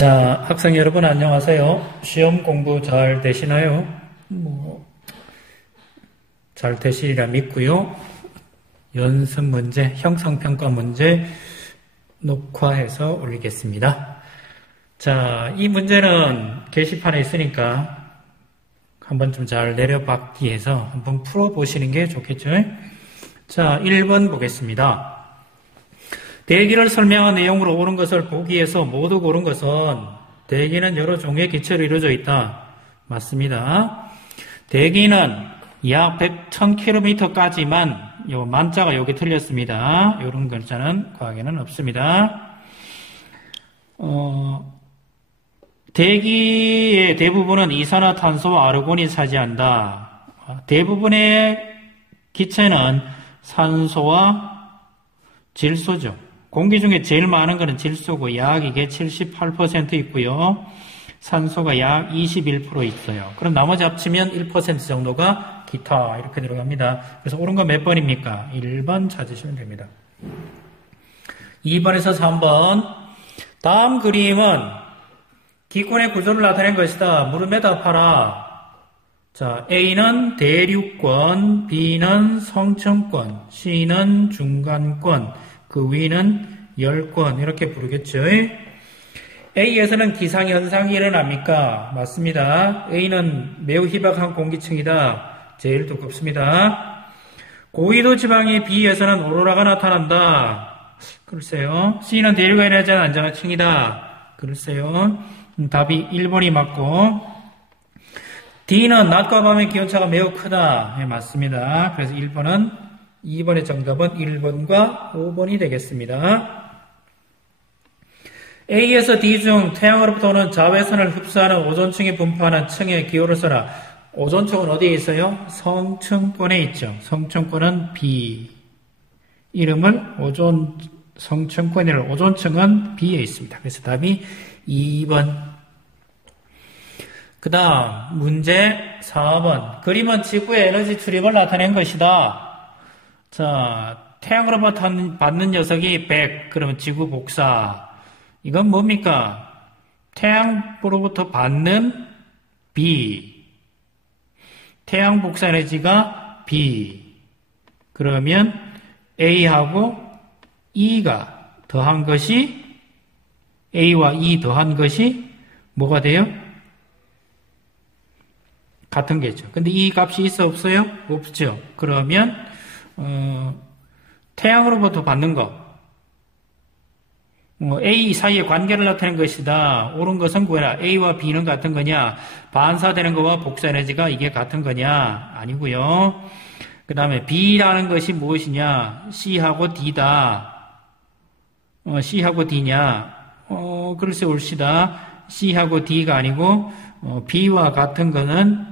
자, 학생 여러분 안녕하세요. 시험 공부 잘 되시나요? 잘 되시리라 믿고요. 연습 문제, 형성평가 문제 녹화해서 올리겠습니다. 자, 이 문제는 게시판에 있으니까 한번 좀 잘 내려받기 해서 한번 풀어보시는 게 좋겠죠? 자, 1번 보겠습니다. 대기를 설명한 내용으로 옳은 것을 보기에서 모두 고른 것은 대기는 여러 종의 기체로 이루어져 있다. 맞습니다. 대기는 약 1000km까지만 요 만자가 여기 틀렸습니다. 이런 글자는 과학에는 없습니다. 대기의 대부분은 이산화탄소와 아르곤이 차지한다. 대부분의 기체는 산소와 질소죠. 공기 중에 제일 많은 것은 질소고 약 이게 78% 있고요. 산소가 약 21% 있어요. 그럼 나머지 합치면 1% 정도가 기타 이렇게 들어갑니다. 그래서 옳은 거 몇 번입니까? 1번 찾으시면 됩니다. 2번에서 3번. 다음 그림은 기권의 구조를 나타낸 것이다. 물음에 답하라. 자, A는 대륙권, B는 성층권, C는 중간권, 그 위는 열권 이렇게 부르겠죠. A에서는 기상현상이 일어납니까? 맞습니다. A는 매우 희박한 공기층이다. 제일 두껍습니다. 고위도 지방의 B에서는 오로라가 나타난다. 글쎄요. C는 대륙에 내려진 안정한 층이다. 글쎄요. 답이 1번이 맞고 D는 낮과 밤의 기온차가 매우 크다. 네, 맞습니다. 그래서 1번은 2번의 정답은 1번과 5번이 되겠습니다. A에서 D 중 태양으로부터 오는 자외선을 흡수하는 오존층이 분포하는 층의 기호를 써라. 오존층은 어디에 있어요? 성층권에 있죠. 성층권은 B. 이름을 성층권이라 오존층은 B에 있습니다. 그래서 답이 2번. 그 다음 문제 4번. 그림은 지구의 에너지 출입을 나타낸 것이다. 자, 태양으로부터 받는 녀석이 100, 그러면 지구 복사. 이건 뭡니까? 태양으로부터 받는 B. 태양 복사 에너지가 B. 그러면 A하고 E가 더한 것이, A와 E 더한 것이 뭐가 돼요? 같은 게죠. 근데 이 값이 있어 없어요? 없죠. 그러면 태양으로부터 받는 거 A 사이의 관계를 나타낸 것이다. 옳은 것은 구해라. A와 B는 같은 거냐? 반사되는 거와 복사 에너지가 이게 같은 거냐? 아니고요. 그 다음에 B라는 것이 무엇이냐? C하고 D다. C하고 D냐? 글쎄 옳시다. C하고 D가 아니고 B와 같은 거는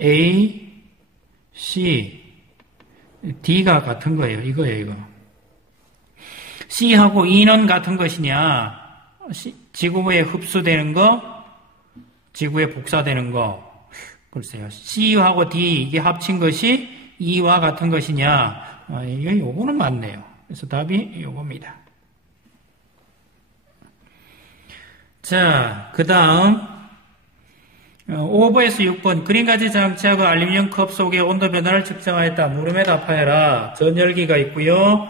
A, C, D가 같은 거예요. 이거예요, 이거. C하고 E는 같은 것이냐? 지구에 흡수되는 거, 지구에 복사되는 거. 글쎄요. C하고 D, 이게 합친 것이 E와 같은 것이냐? 이게 요거는 맞네요. 그래서 답이 요겁니다. 자, 그 다음. 5번에서 6번 그림가지 장치하고 알루미늄 컵 속의 온도 변화를 측정하였다. 물음에 답하여라. 전열기가 있고요.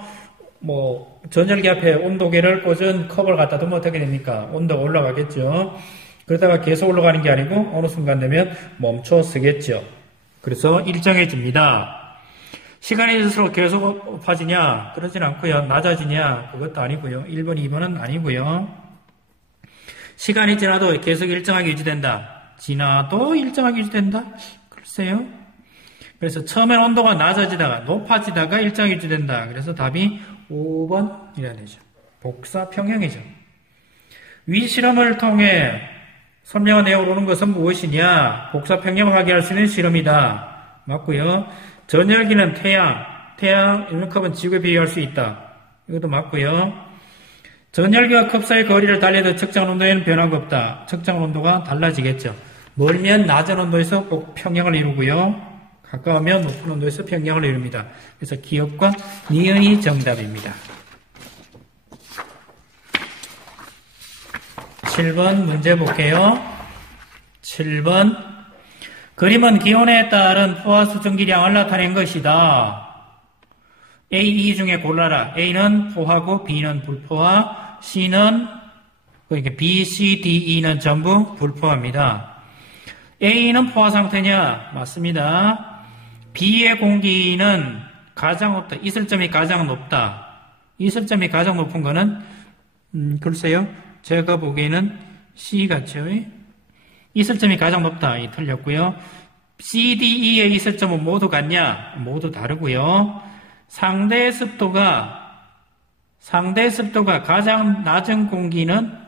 전열기 앞에 온도계를 꽂은 컵을 갖다 두면 어떻게 됩니까? 온도가 올라가겠죠. 그러다가 계속 올라가는 게 아니고 어느 순간 되면 멈춰 서겠죠. 그래서 일정해집니다. 시간이 들수록 계속 높아지냐? 그러진 않고요. 낮아지냐? 그것도 아니고요. 1번, 2번은 아니고요. 시간이 지나도 계속 일정하게 유지된다. 지나도 일정하게 유지된다? 글쎄요. 그래서 처음엔 온도가 낮아지다가 높아지다가 일정하게 유지된다. 그래서 답이 5번이라 되죠. 복사 평형이죠. 위 실험을 통해 설명한 내용으로 오는 것은 무엇이냐? 복사 평형을 확인할 수 있는 실험이다. 맞고요. 전열기는 태양, 일루컵은 지구에 비교할 수 있다. 이것도 맞고요. 전열기와 컵 사이 거리를 달려도 측정 온도에는 변화가 없다. 측정 온도가 달라지겠죠. 멀면 낮은 온도에서 평형을 이루고요. 가까우면 높은 온도에서 평형을 이룹니다. 그래서 기억과 니은이 정답입니다. 7번 문제 볼게요. 7번. 그림은 기온에 따른 포화 수증기량을 나타낸 것이다. A, E 중에 골라라. A는 포화고 B는 불포화, C는 그러니까 B, C, D, E는 전부 불포화입니다. A는 포화 상태냐? 맞습니다. B의 공기는 가장 높다. 이슬점이 가장 높다. 이슬점이 가장 높은 거는 글쎄요. 제가 보기에는 C 같죠. 이슬점이 가장 높다. 이 틀렸고요. C, D, E의 이슬점은 모두 같냐? 모두 다르고요. 상대 습도가 가장 낮은 공기는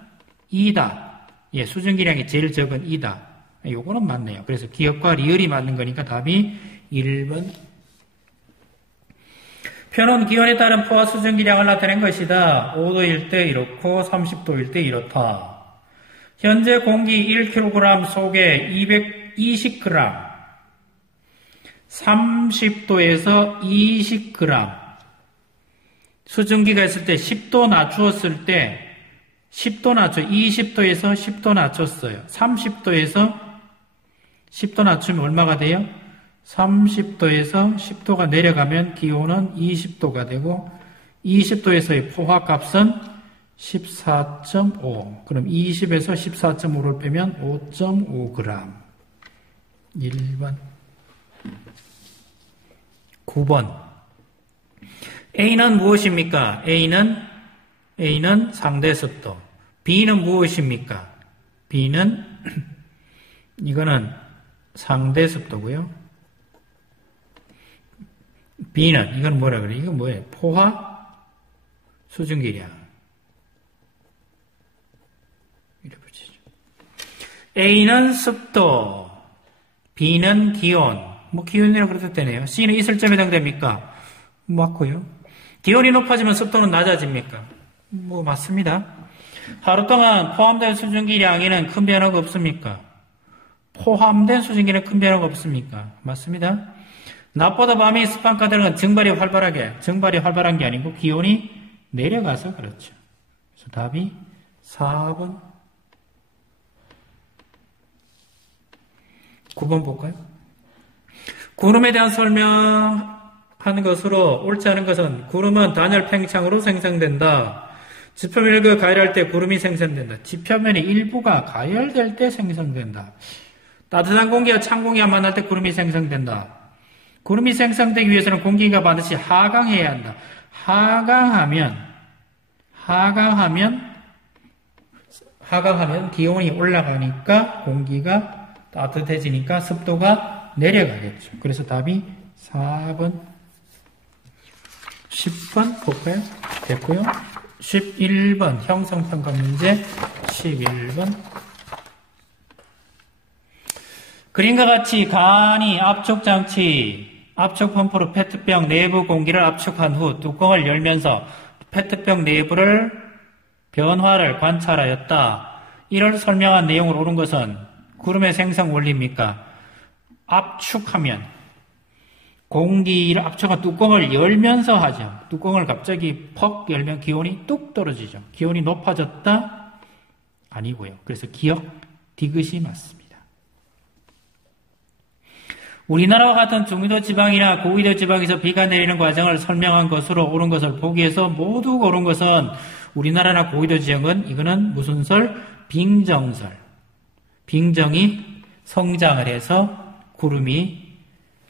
E다. 예, 수증기량이 제일 적은 E다. 요거는 맞네요. 그래서 기억과 리을이 맞는 거니까 답이 1번. 표는 기온에 따른 포화 수증기량을 나타낸 것이다. 5도일 때 이렇고 30도일 때 이렇다. 현재 공기 1kg 속에 220g, 30도에서 20g, 수증기가 있을 때 10도 낮추었을 때 20도에서 10도 낮췄어요. 30도에서 10도 낮추면 얼마가 돼요? 30도에서 10도가 내려가면 기온은 20도가 되고 20도에서의 포화값은 14.5. 그럼 20에서 14.5를 빼면 5.5g. 1번. 9번. A는 무엇입니까? A는 상대 습도. B는 무엇입니까? B는 이거는 상대 습도고요. B는 이건 뭐라 그래? 이건 뭐예요? 포화 수증기량. 이래 붙이죠. A는 습도, B는 기온. 뭐 기온이라고 그래도 되네요. C는 이슬점에 해당됩니까? 맞고요. 기온이 높아지면 습도는 낮아집니까? 뭐 맞습니다. 하루 동안 포함된 수증기량에는 큰 변화가 없습니까? 포함된 수증기는 큰 변화가 없습니까? 맞습니다. 낮보다 밤이 습한가들은 증발이 활발한 게 아니고 기온이 내려가서 그렇죠. 그래서 답이 4번. 9번 볼까요? 구름에 대한 설명하는 것으로 옳지 않은 것은 구름은 단열 팽창으로 생성된다. 지표면을 가열할 때 구름이 생성된다. 지표면의 일부가 가열될 때 생성된다. 따뜻한 공기와 찬 공기가 만날 때 구름이 생성된다. 구름이 생성되기 위해서는 공기가 반드시 하강해야 한다. 하강하면 기온이 올라가니까 공기가 따뜻해지니까 습도가 내려가겠죠. 그래서 답이 4번. 10번 볼까요? 됐고요. 11번 형성평가 문제. 11번. 그림과 같이 간이 압축 펌프로 페트병 내부 공기를 압축한 후 뚜껑을 열면서 페트병 내부를 변화를 관찰하였다. 이를 설명한 내용을 옳은 것은 구름의 생성 원리입니까? 압축하면 공기를 압축한 뚜껑을 열면서 하죠. 뚜껑을 갑자기 퍽 열면 기온이 뚝 떨어지죠. 기온이 높아졌다? 아니고요. 그래서 기억, 디귿이 맞습니다. 우리나라와 같은 중위도 지방이나 고위도 지방에서 비가 내리는 과정을 설명한 것으로 옳은 것을 보기에서 모두 옳은 것은 우리나라나 고위도 지역은 이거는 무슨 설? 빙정설. 빙정이 성장을 해서 구름이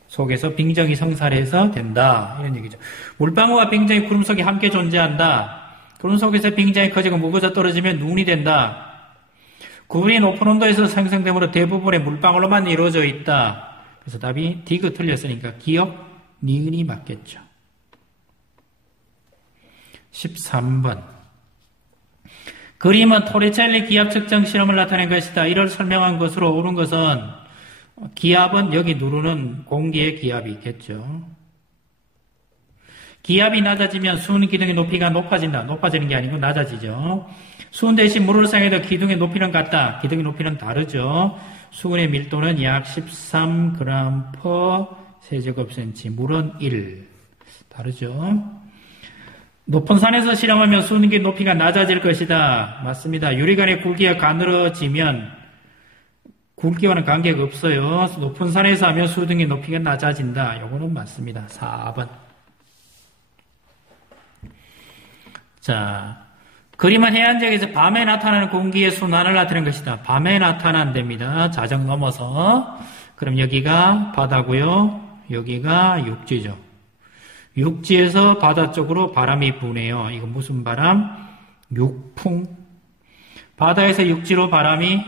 속에서 빙정이 성살해서 된다. 이런 얘기죠. 물방울과 빙정이 구름 속에 함께 존재한다. 구름 속에서 빙정이 커지고 무거워져 떨어지면 눈이 된다. 구름이 높은 온도에서 생성되므로 대부분의 물방울로만 이루어져 있다. 그래서 답이 D가 틀렸으니까 기억, 니은이 맞겠죠. 13번. 그림은 토리첼리 기압 측정 실험을 나타낸 것이다. 이를 설명한 것으로 옳은 것은 기압은 여기 누르는 공기의 기압이 있겠죠. 기압이 낮아지면 수은 기둥의 높이가 높아진다. 높아지는 게 아니고 낮아지죠. 수은 대신 물을 사용해도 기둥의 높이는 같다. 기둥의 높이는 다르죠. 수은의 밀도는 약 13g/세제곱센치. 물은 1. 다르죠. 높은 산에서 실험하면 수증기 높이가 낮아질 것이다. 맞습니다. 유리관의 굵기가 가늘어지면 굵기와는 관계가 없어요. 높은 산에서 하면 수증기 높이가 낮아진다. 요거는 맞습니다. 4번. 자, 그림은 해안 지역에서 밤에 나타나는 공기의 순환을 나타내는 것이다. 밤에 나타난답니다. 자정 넘어서. 그럼 여기가 바다고요. 여기가 육지죠. 육지에서 바다 쪽으로 바람이 부네요. 이거 무슨 바람? 육풍. 바다에서 육지로 바람이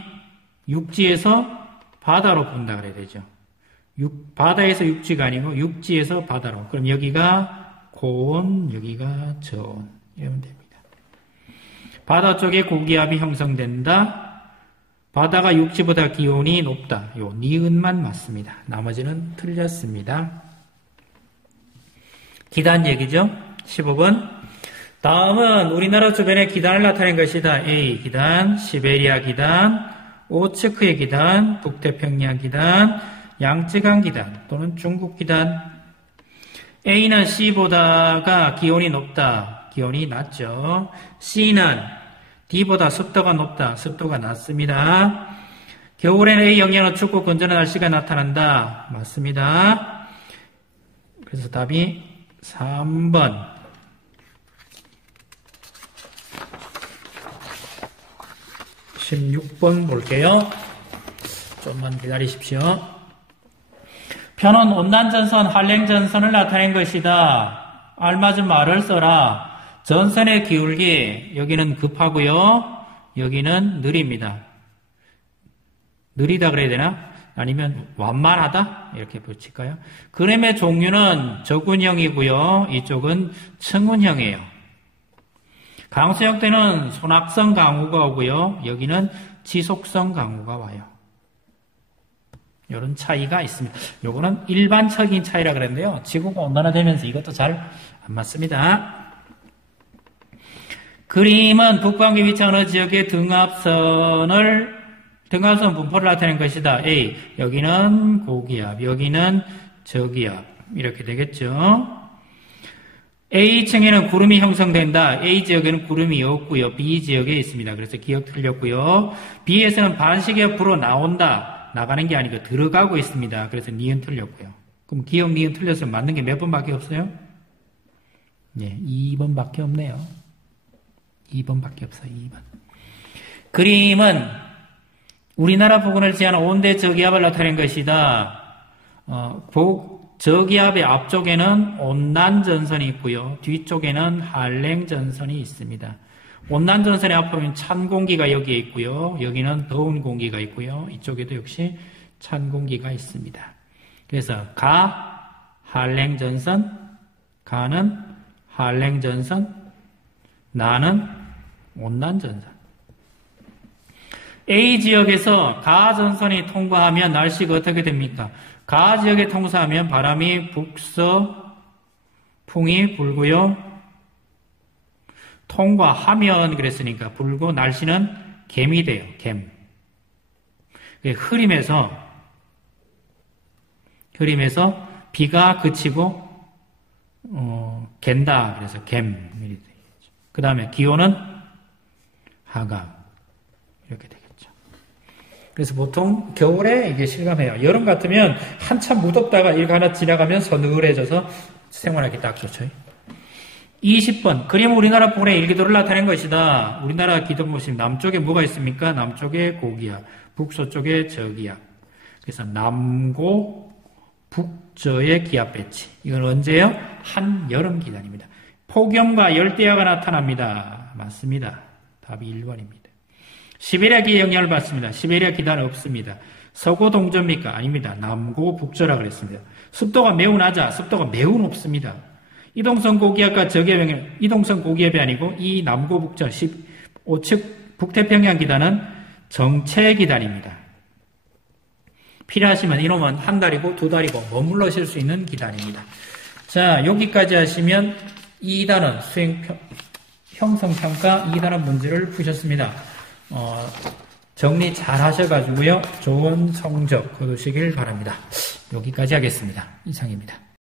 육지에서 바다로 분다 그래야 되죠. 바다에서 육지가 아니고 육지에서 바다로. 그럼 여기가 고온, 여기가 저온. 이러면 됩니다. 바다 쪽에 고기압이 형성된다. 바다가 육지보다 기온이 높다. 요 니은만 맞습니다. 나머지는 틀렸습니다. 기단 얘기죠. 15번. 다음은 우리나라 주변의 기단을 나타낸 것이다. A. 기단, 시베리아 기단, 오츠크의 기단, 북태평양 기단, 양쯔강 기단 또는 중국 기단. A는 C보다가 기온이 높다. 기온이 낮죠. C는 D보다 습도가 높다. 습도가 낮습니다. 겨울에는 A 영향으로 춥고 건조한 날씨가 나타난다. 맞습니다. 그래서 답이 3번. 16번 볼게요. 좀만 기다리십시오. 편은 온난전선, 한랭전선을 나타낸 것이다. 알맞은 말을 써라. 전선의 기울기, 여기는 급하고요. 여기는 느립니다. 느리다 그래야 되나? 아니면 완만하다? 이렇게 붙일까요? 그램의 종류는 저군형이고요. 이쪽은 측은형이에요. 강수형 때는 손학성 강우가 오고요. 여기는 지속성 강우가 와요. 이런 차이가 있습니다. 요거는 일반적인 차이라 그랬는데요. 지구가 온난화되면서 이것도 잘 안 맞습니다. 그림은 북방에 위치한 어느 지역의 등압선 분포를 나타낸 것이다. A. 여기는 고기압, 여기는 저기압. 이렇게 되겠죠. A층에는 구름이 형성된다. A 지역에는 구름이 없고요. B 지역에 있습니다. 그래서 기억 틀렸고요. B에서는 반시계 불어 나온다. 나가는 게 아니고 들어가고 있습니다. 그래서 니은 틀렸고요. 그럼 기억 니은 틀렸으면 맞는 게 몇 번밖에 없어요? 네, 2번밖에 없네요. 2번밖에 없어요. 2번. 그림은 우리나라 부근을 지하는 온대 저기압을 나타낸 것이다. 저기압의 앞쪽에는 온난전선이 있고요. 뒤쪽에는 한랭전선이 있습니다. 온난전선의 앞으로는 찬 공기가 여기에 있고요. 여기는 더운 공기가 있고요. 이쪽에도 역시 찬 공기가 있습니다. 그래서 한랭전선, 가는 한랭전선, 나는 온난전선. A 지역에서 가전선이 통과하면 날씨가 어떻게 됩니까? 가 지역에 통과하면 바람이 북서풍이 불고요. 통과하면 그랬으니까 불고 날씨는 겜이 돼요. 겜. 흐림에서 비가 그치고 갠다. 그래서 겜. 그 다음에 기온은 하강. 이렇게 되겠죠. 그래서 보통 겨울에 이게 실감해요. 여름 같으면 한참 무덥다가 이렇게 하나 지나가면 서늘해져서 생활하기 딱 좋죠. 20번. 그림 우리나라 부근의 일기도를 나타낸 것이다. 우리나라 기도 보시면 남쪽에 뭐가 있습니까? 남쪽에 고기압, 북서쪽에 저기압. 그래서 남고, 북저의 기압 배치. 이건 언제요? 한여름 기간입니다. 폭염과 열대야가 나타납니다. 맞습니다. 답이 1번입니다. 시베리아 기에 영향을 받습니다. 시베리아 기단은 없습니다. 서고 동저입니까? 아닙니다. 남고 북저라 그랬습니다. 습도가 매우 낮아. 습도가 매우 높습니다. 이동성 고기압과 저기압 영향, 이동성 고기압이 아니고 이 남고 북저 15측 북태평양 기단은 정체 기단입니다. 필요하시면 이놈은 한 달이고 두 달이고 머물러 쉴 수 있는 기단입니다. 자, 여기까지 하시면 2단원 형성평가 2단원 문제를 푸셨습니다. 정리 잘 하셔가지고요. 좋은 성적 거두시길 바랍니다. 여기까지 하겠습니다. 이상입니다.